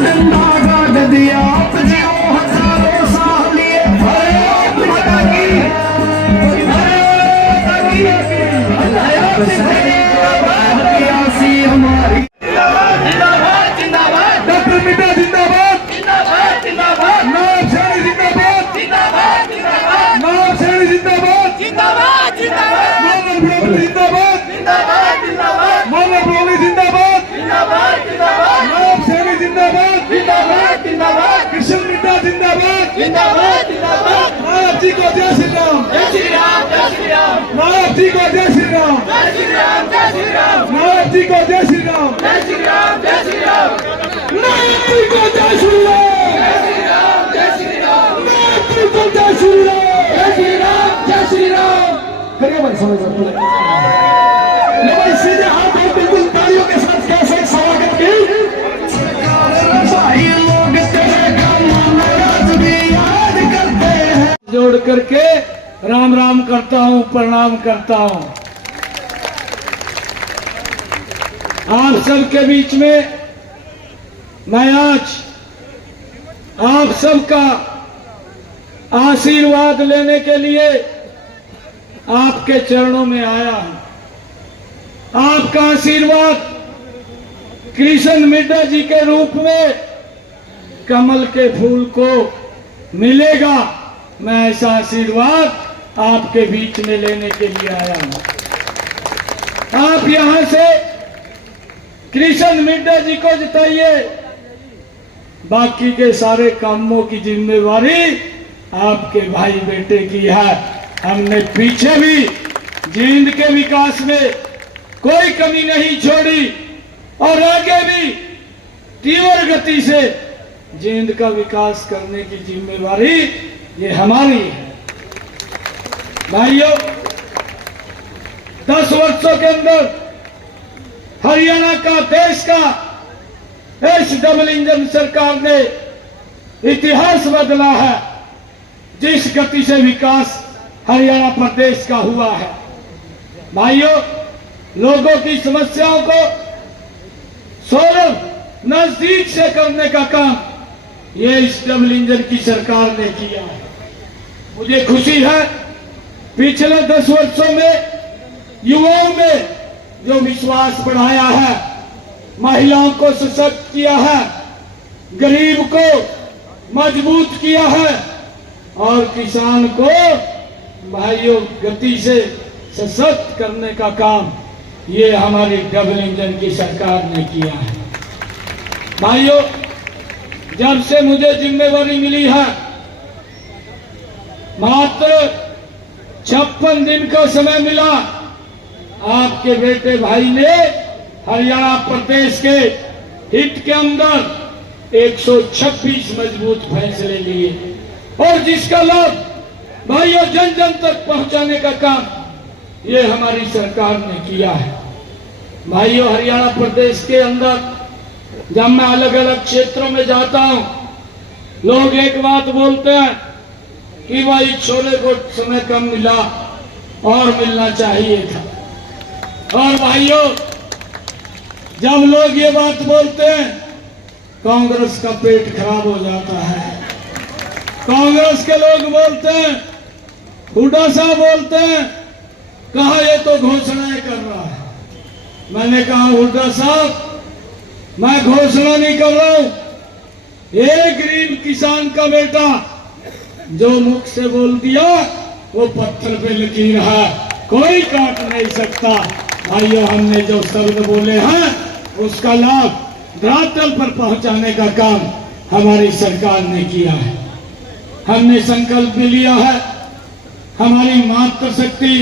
जिंदा गाड़ दिया आप जियो हजारों साल लिए। भारत माता की, हमारी जिंदाबाद जिंदाबाद। डॉक्टर मिटा जिंदाबाद जिंदाबाद जिंदाबाद। नवाब सैनी जिंदाबाद जिंदाबाद जिंदाबाद। नवाब सैनी जिंदाबाद जिंदाबाद जिंदाबाद। मोहम्मद बुलबुल जिंदाबाद जिंदाबाद जिंदाबाद। मोहम्मद बुलबुल जिंदाबाद जिंदाबाद जिंदाबाद। नवाब सैनी जिंदाबाद जिंदाबाद जिंदाबाद। कृष्ण मिटा जिंदाबाद जिंदाबाद जिंदाबाद। नवाब जी को जय श्री राम जय श्री राम जय श्री राम। नवाब जी को जय श्री राम जय श्री राम जय श्री राम। नवाब जी को जय श्री राम जय श्री राम जय श्री राम। नवाब जी को जय श्री राम जय श्री राम जय श्री राम। नवाब जी को जय श्री राम जय श्री राम जय श्री राम। करिए भाई समझ भाई सीधे हाथ और बिल्कुल तालियों के साथ कैसे स्वागत की। भाई लोग तेरे काम आज भी याद करते हैं। जोड़ करके राम राम करता हूँ, प्रणाम करता हूँ। आप सबके बीच में मैं आज आप सबका आशीर्वाद लेने के लिए आपके चरणों में आया हूं। आपका आशीर्वाद कृष्ण मिड्डा जी के रूप में कमल के फूल को मिलेगा। मैं ऐसा आशीर्वाद आपके बीच में लेने के लिए आया हूं। आप यहां से कृष्ण मिड्डा जी को जिताइए। बाकी के सारे कामों की जिम्मेवारी आपके भाई बेटे की है। हमने पीछे भी जींद के विकास में कोई कमी नहीं छोड़ी और आगे भी तीव्र गति से जींद का विकास करने की जिम्मेवारी ये हमारी है। भाइयों, 10 वर्षों के अंदर हरियाणा का, देश का इस डबल इंजन सरकार ने इतिहास बदला है। जिस गति से विकास हरियाणा प्रदेश का हुआ है, भाइयों, लोगों की समस्याओं को सौरभ नजदीक से करने का काम ये इस डबल इंजन की सरकार ने किया है। मुझे खुशी है पिछले 10 वर्षों में युवाओं में जो विश्वास बढ़ाया है, महिलाओं को सशक्त किया है, गरीब को मजबूत किया है और किसान को भाइयों गति से सशक्त करने का काम ये हमारी डबल इंजन की सरकार ने किया है। भाइयों, जब से मुझे जिम्मेवारी मिली है, मात्र 56 दिन का समय मिला, आपके बेटे भाई ने हरियाणा प्रदेश के हित के अंदर 126 मजबूत फैसले लिए और जिसका लाभ भाइयों जन जन तक पहुंचाने का काम ये हमारी सरकार ने किया है। भाइयों, हरियाणा प्रदेश के अंदर जब मैं अलग अलग क्षेत्रों में जाता हूं, लोग एक बात बोलते हैं कि भाई छोले को समय कम मिला और मिलना चाहिए था। और भाइयों, जब लोग ये बात बोलते हैं, कांग्रेस का पेट खराब हो जाता है। कांग्रेस के लोग बोलते हैं, हुड्डा साहब बोलते हैं, कहा ये तो घोषणाएं कर रहा है। मैंने कहा हुड्डा साहब, मैं घोषणा नहीं कर रहा हूं। एक गरीब किसान का बेटा जो मुख से बोल दिया वो पत्थर पे लकीर है, कोई काट नहीं सकता। भाइयों, हमने जो शब्द बोले हैं उसका लाभ धरातल पर पहुंचाने का काम हमारी सरकार ने किया है। हमने संकल्प भी लिया है, हमारी मातृशक्ति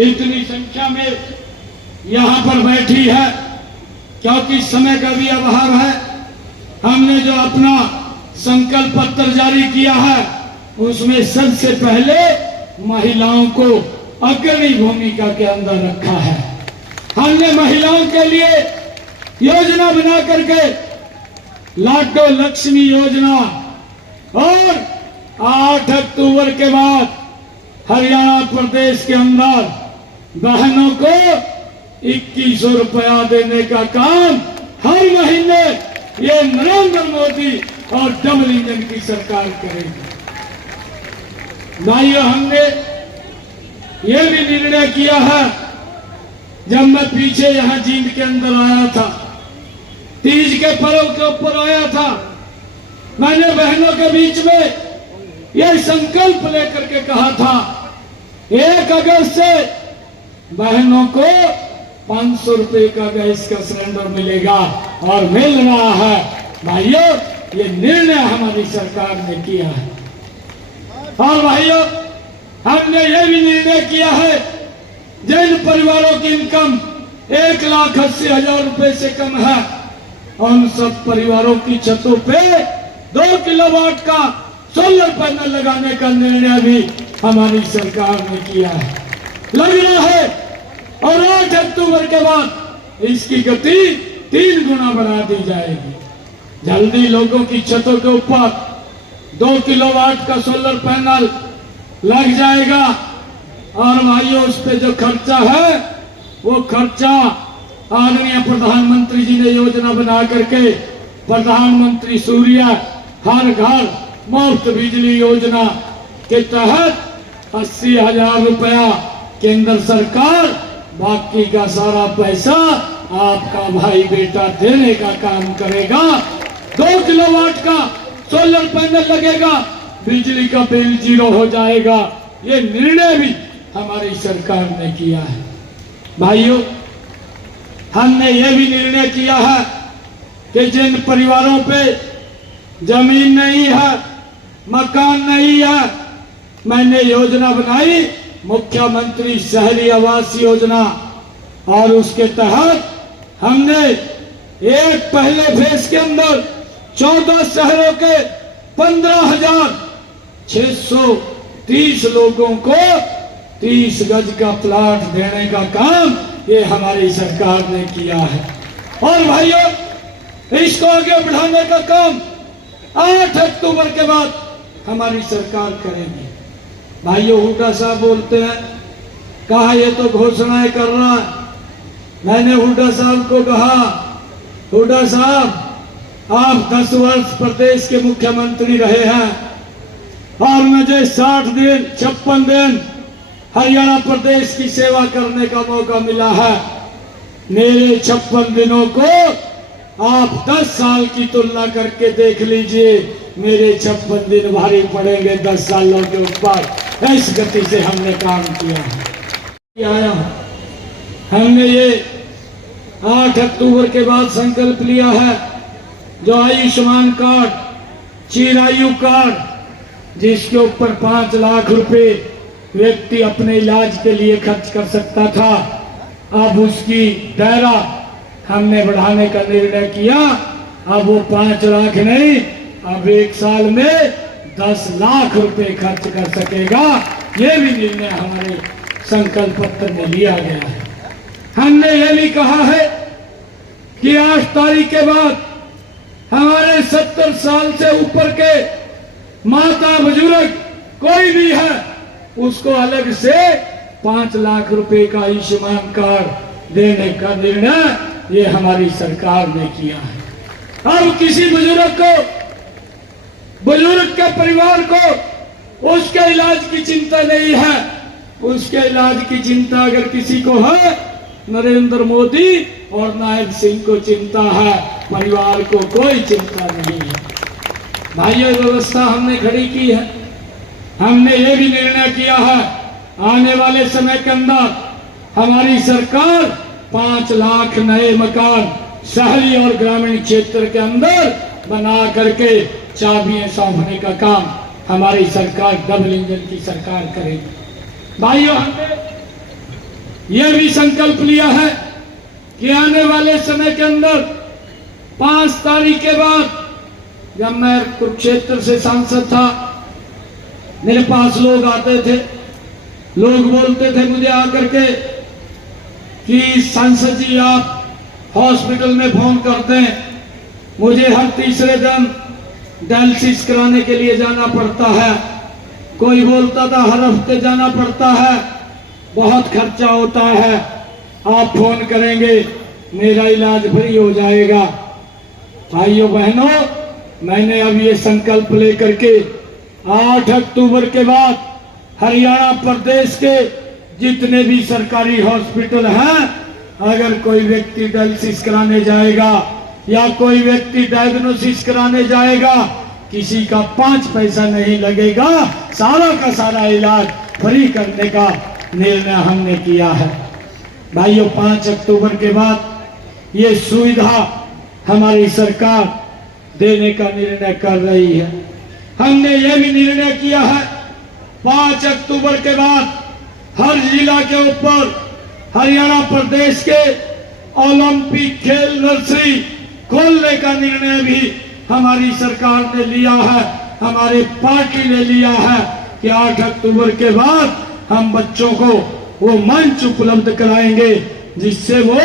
इतनी संख्या में यहाँ पर बैठी है क्योंकि समय का भी अभाव है। हमने जो अपना संकल्प पत्र जारी किया है उसमें सबसे पहले महिलाओं को अग्रणी भूमिका के अंदर रखा है। हमने महिलाओं के लिए योजना बना करके लाडो लक्ष्मी योजना और 8 अक्टूबर के बाद हरियाणा प्रदेश के अंदर बहनों को 2100 रुपया देने का काम हर महीने ये नरेंद्र मोदी और डबल इंजन की सरकार करेगी। भाइयों, हमने ये भी निर्णय किया है, जब मैं पीछे यहां जींद के अंदर आया था, तीज के पर्व के ऊपर आया था, मैंने बहनों के बीच में यह संकल्प लेकर के कहा था 1 अगस्त से बहनों को 500 रुपए का गैस का सिलेंडर मिलेगा और मिल रहा है। भाइयों, ये निर्णय हमारी सरकार ने किया है। और भाइयों, हमने ये भी निर्णय किया है, जिन परिवारों की इनकम 1,80,000 रुपए से कम है, उन सब परिवारों की छतों पे 2 किलोवाट का सोलर पैनल लगाने का निर्णय भी हमारी सरकार ने किया है। लग रहा है और 8 अक्टूबर के बाद इसकी गति 3 गुना बढ़ा दी जाएगी। जल्दी लोगों की छतों के ऊपर 2 किलोवाट का सोलर पैनल लग जाएगा। और भाइयों, उस पे जो खर्चा है वो खर्चा आदरणीय प्रधानमंत्री जी ने योजना बना करके प्रधानमंत्री सूर्य हर घर मुफ्त बिजली योजना के तहत 80,000 रुपया केंद्र सरकार, बाकी का सारा पैसा आपका भाई बेटा देने का काम करेगा। 2 किलोवाट का सोलर पैनल लगेगा, बिजली का बिल 0 हो जाएगा। ये निर्णय भी हमारी सरकार ने किया है। भाइयों, हमने ये भी निर्णय किया है कि जिन परिवारों पे जमीन नहीं है, मकान नहीं है, मैंने योजना बनाई मुख्यमंत्री शहरी आवास योजना, और उसके तहत हमने एक पहले फेज के अंदर 14 शहरों के 15,630 लोगों को 30 गज का प्लाट देने का काम ये हमारी सरकार ने किया है। और भाइयों, इसको आगे बढ़ाने का काम 8 अक्टूबर के बाद हमारी सरकार करेगी। भाइयों, हुड्डा साहब बोलते हैं, कहा ये तो घोषणाएं कर रहा है। मैंने हुड्डा साहब को कहा, हुड्डा साहब, आप 10 वर्ष प्रदेश के मुख्यमंत्री रहे हैं और मुझे 60 दिन 56 दिन हरियाणा प्रदेश की सेवा करने का मौका मिला है। मेरे 56 दिनों को आप 10 साल की तुलना करके देख लीजिए, मेरे 56 दिन भारी पड़ेंगे 10 सालों के ऊपर। इस गति से हमने काम किया है। हमने ये 8 अक्टूबर के बाद संकल्प लिया है, जो आयुष्मान कार्ड, चिरायु कार्ड, जिसके ऊपर 5 लाख रुपए व्यक्ति अपने इलाज के लिए खर्च कर सकता था, अब उसकी दायरा हमने बढ़ाने का निर्णय किया। अब वो 5 लाख नहीं, अब 1 साल में 10 लाख रुपए खर्च कर सकेगा। ये भी निर्णय हमारे संकल्प पत्र में लिया गया है। हमने ये भी कहा है कि 8 तारीख के बाद हमारे 70 साल से ऊपर के माता बुजुर्ग कोई भी है, उसको अलग से 5 लाख रुपए का आयुष्मान कार्ड देने का निर्णय ये हमारी सरकार ने किया है। अब किसी बुजुर्ग के परिवार को उसके इलाज की चिंता नहीं है। उसके इलाज की चिंता अगर किसी को है, नरेंद्र मोदी और नायब सिंह को चिंता है, परिवार को कोई चिंता नहीं है। भाइयों, व्यवस्था हमने खड़ी की है। हमने ये भी निर्णय किया है, आने वाले समय के अंदर हमारी सरकार 5 लाख नए मकान शहरी और ग्रामीण क्षेत्र के अंदर बना करके चाबियां सौंपने का काम हमारी सरकार, डबल इंजन की सरकार करेगी। भाइयों, हमने यह भी संकल्प लिया है कि आने वाले समय के अंदर 5 तारीख के बाद, जब मैं कुरुक्षेत्र से सांसद था, मेरे पास लोग आते थे, लोग बोलते थे मुझे आकर के कि सांसद जी आप हॉस्पिटल में फोन करते हैं, मुझे हर तीसरे दिन डायलिसिस कराने के लिए जाना पड़ता है। कोई बोलता था हर हफ्ते जाना पड़ता है, बहुत खर्चा होता है, आप फोन करेंगे मेरा इलाज फ्री हो जाएगा। भाइयों बहनों, मैंने अब ये संकल्प लेकर के 8 अक्टूबर के बाद हरियाणा प्रदेश के जितने भी सरकारी हॉस्पिटल हैं, अगर कोई व्यक्ति डायलिसिस कराने जाएगा या कोई व्यक्ति डायग्नोसिस कराने जाएगा, किसी का 5 पैसा नहीं लगेगा, सारा का सारा इलाज फ्री करने का निर्णय हमने किया है। भाइयों, 5 अक्टूबर के बाद ये सुविधा हमारी सरकार देने का निर्णय कर रही है। हमने ये भी निर्णय किया है 5 अक्टूबर के बाद हर जिला के ऊपर हरियाणा प्रदेश के ओलंपिक खेल नर्सरी खोलने का निर्णय भी हमारी सरकार ने लिया है, हमारी पार्टी ने लिया है कि 8 अक्टूबर के बाद हम बच्चों को वो मंच उपलब्ध कराएंगे जिससे वो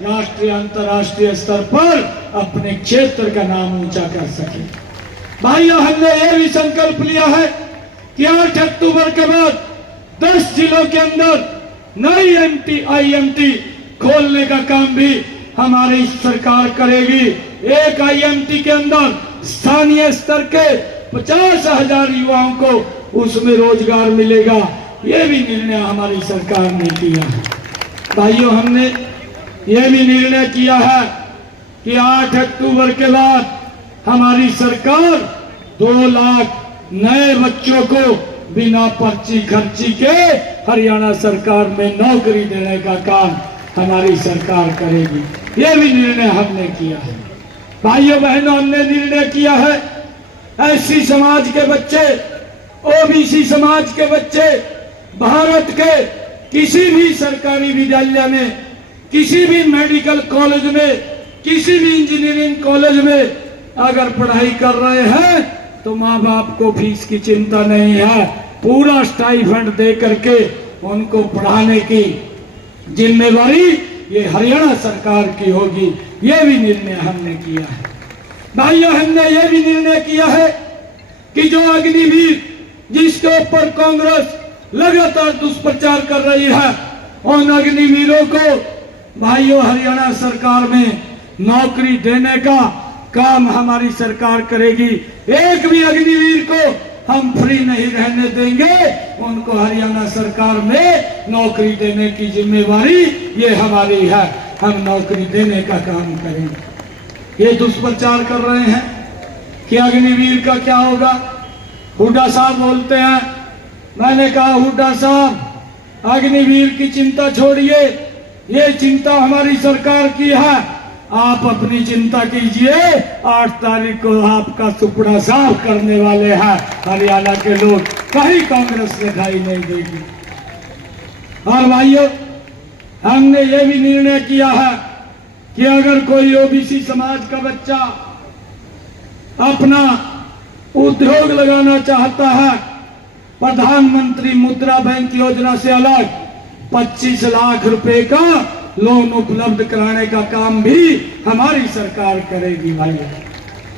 राष्ट्रीय अंतर्राष्ट्रीय स्तर पर अपने क्षेत्र का नाम ऊंचा कर सके। भाइयों, हमने ये भी संकल्प लिया है कि 8 अक्टूबर के बाद 10 जिलों के अंदर नई IMT खोलने का काम भी हमारी सरकार करेगी। एक IMT के अंदर स्थानीय स्तर के 50,000 युवाओं को उसमें रोजगार मिलेगा। ये भी निर्णय हमारी सरकार ने किया है। भाइयों, हमने ये भी निर्णय किया है कि 8 अक्टूबर के बाद हमारी सरकार 2 लाख नए बच्चों को बिना पर्ची खर्ची के हरियाणा सरकार में नौकरी देने का काम हमारी सरकार करेगी। ये भी निर्णय हमने किया है। भाइयों बहनों, हमने निर्णय किया है SC समाज के बच्चे, OBC समाज के बच्चे भारत के किसी भी सरकारी विद्यालय में, किसी भी मेडिकल कॉलेज में, किसी भी इंजीनियरिंग कॉलेज में अगर पढ़ाई कर रहे हैं तो माँ बाप को फीस की चिंता नहीं है। पूरा स्टाइफंड दे करके उनको पढ़ाने की जिम्मेवारी ये हरियाणा सरकार की होगी। ये भी निर्णय हमने किया है। भाइयों, हमने ये भी निर्णय किया है कि जो अग्निवीर जिसके ऊपर कांग्रेस लगातार दुष्प्रचार कर रही है, उन अग्निवीरों को भाइयों हरियाणा सरकार में नौकरी देने का काम हमारी सरकार करेगी। एक भी अग्निवीर को हम फ्री नहीं रहने देंगे, उनको हरियाणा सरकार में नौकरी देने की जिम्मेवारी ये हमारी है। हम नौकरी देने का काम करेंगे। ये दुष्प्रचार कर रहे हैं कि अग्निवीर का क्या होगा। हुड्डा साहब बोलते हैं, मैंने कहा हुड्डा साहब, अग्निवीर की चिंता छोड़िए, ये चिंता हमारी सरकार की है। आप अपनी चिंता कीजिए, 8 तारीख को आपका सुपड़ा साफ करने वाले हैं हरियाणा के लोग, कहीं कांग्रेस दिखाई नहीं देगी। और भाइयों, हमने ये भी निर्णय किया है कि अगर कोई OBC समाज का बच्चा अपना उद्योग लगाना चाहता है, प्रधानमंत्री मुद्रा बैंक योजना से अलग 25 लाख रुपए का लोन उपलब्ध कराने का काम भी हमारी सरकार करेगी। भाइयों,